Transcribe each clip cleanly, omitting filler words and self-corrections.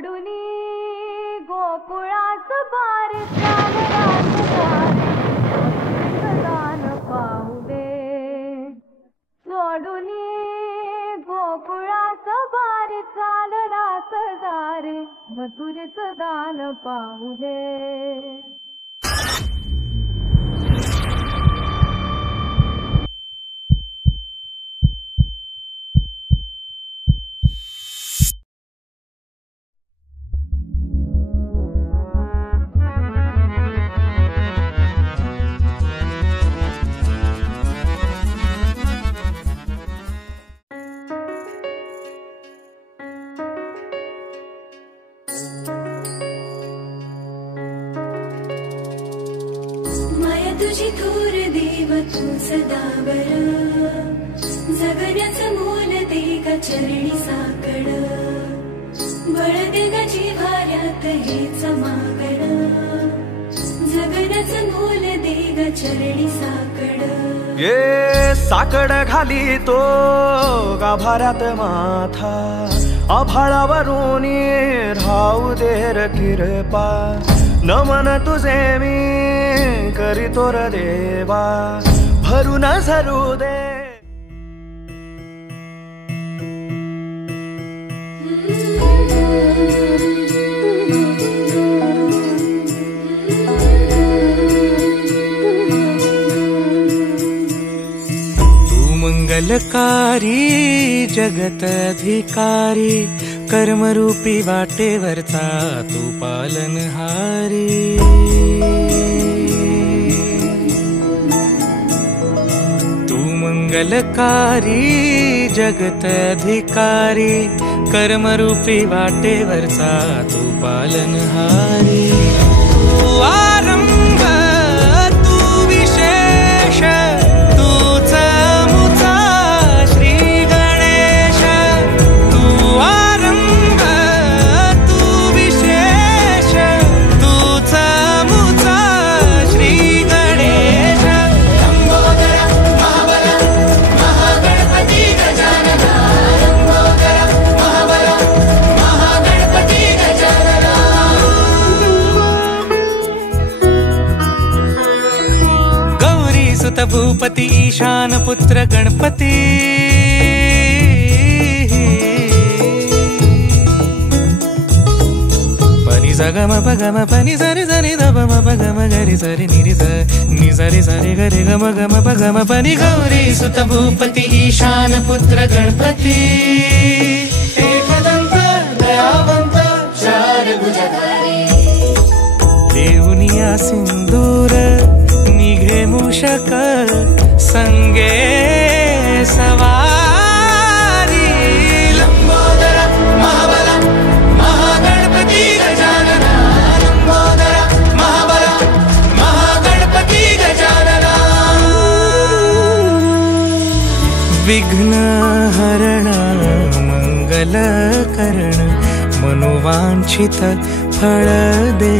सोडूनी गोकुळास बार चालला सदान पाहू दे सोडूनी गोकुळास बार चालला सदारे मथुरेच दान पाहू दे. तुझी थोर देव तू सदा बर जगण्याचं मोल दे ग चरणी साकड बळ दे ग जिव्हाऱ्यात हेच मागण जगण्याचं मोल दे ग चरणी साकड. ये साकड घाली तो गाभाऱ्यात माथा आभाळावरून राहू दे र कृपा नमन तुझे मी करीतो र देवा भरून झरू दे. तू मंगलकारी जगत अधिकारी कर्मरूपी वाटेवरचा तू पालनहारी. मंगलकारी जगत अधिकारी कर्मरूपी वाटेवरचा तू पालनहारी. तू आरंभ तू विशेष तूच मुचा श्री गणेश. तू आरंभ तू विशेष तूच मुचा श्री गणेश. भूपती ईशान पुत्र गणपती पनी सगम पगम पनी सरी सरी दबम पगम गरी सरी निरी नि सरी सरी गरी गम गम पगम पनी गौरी सुत भूपती ईशान पुत्र गणपती. एकदंत दयावंत चार भुजधारी देऊनिया सिंदूर निघे मूषक संगे सवारी. लंबोदर महाबल महागणपती गजानना लंबोदर महाबल महागणपती गजानना. विघ्न हरण मंगल करण मनोवांछित फळ दे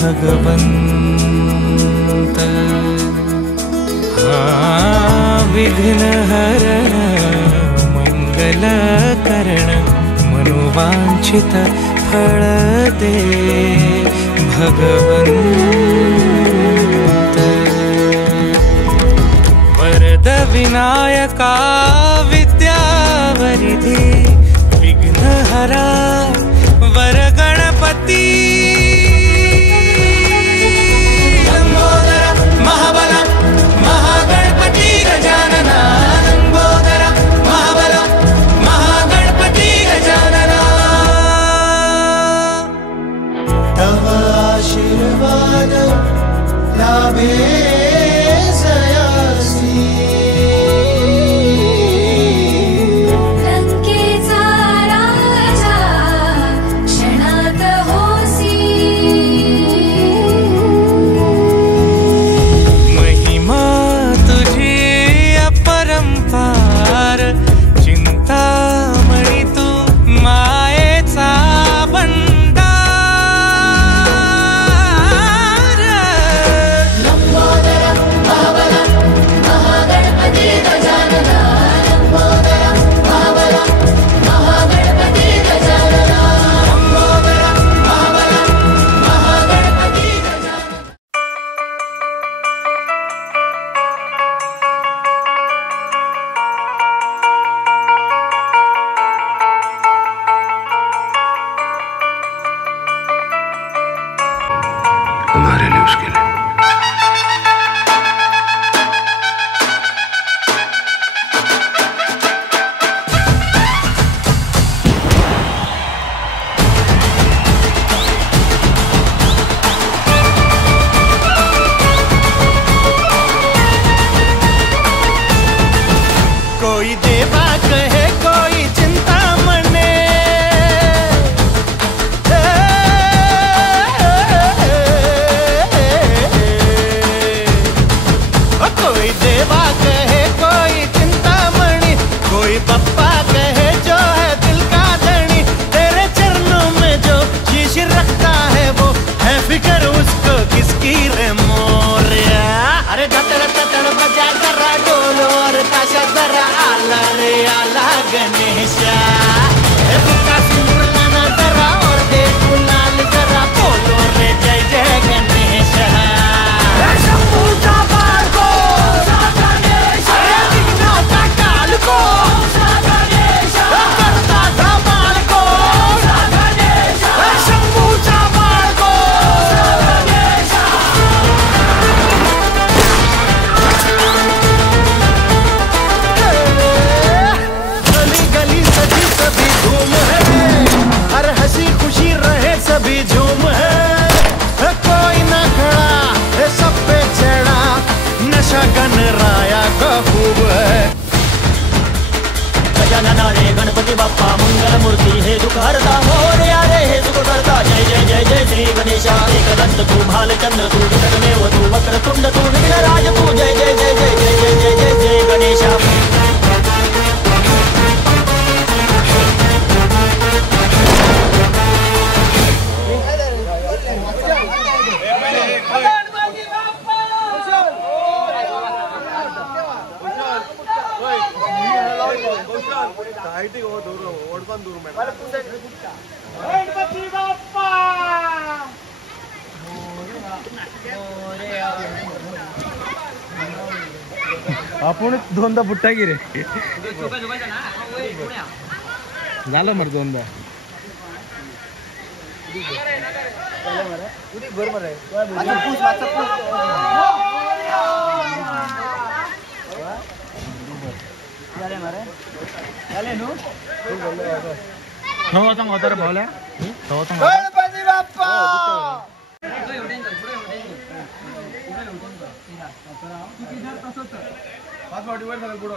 भगवंत. विघ्न हरण मंगल करण मनोवांछित फळ दे भगवंत. वरद विनायका विद्यावरिधी विघ्नहरा वर गणपती. आशीर्वाद लाभे सयासी मूर्ती हे दुःख हरता मोरया रे हे सुख करता जय जय जय जय श्री गणेशा एकदंत तू भालचंद्र तू विघ्नमेव तू वक्रतुंड तू विघ्नराज तू जय जय जय जय जय जय जय जय जय गणेशा आपण दोनदा बुट्टा गिरे झालं मर दोनदा होता रे भावल्या गणपती बाप्पा पाच वाटी वर झालं पुढं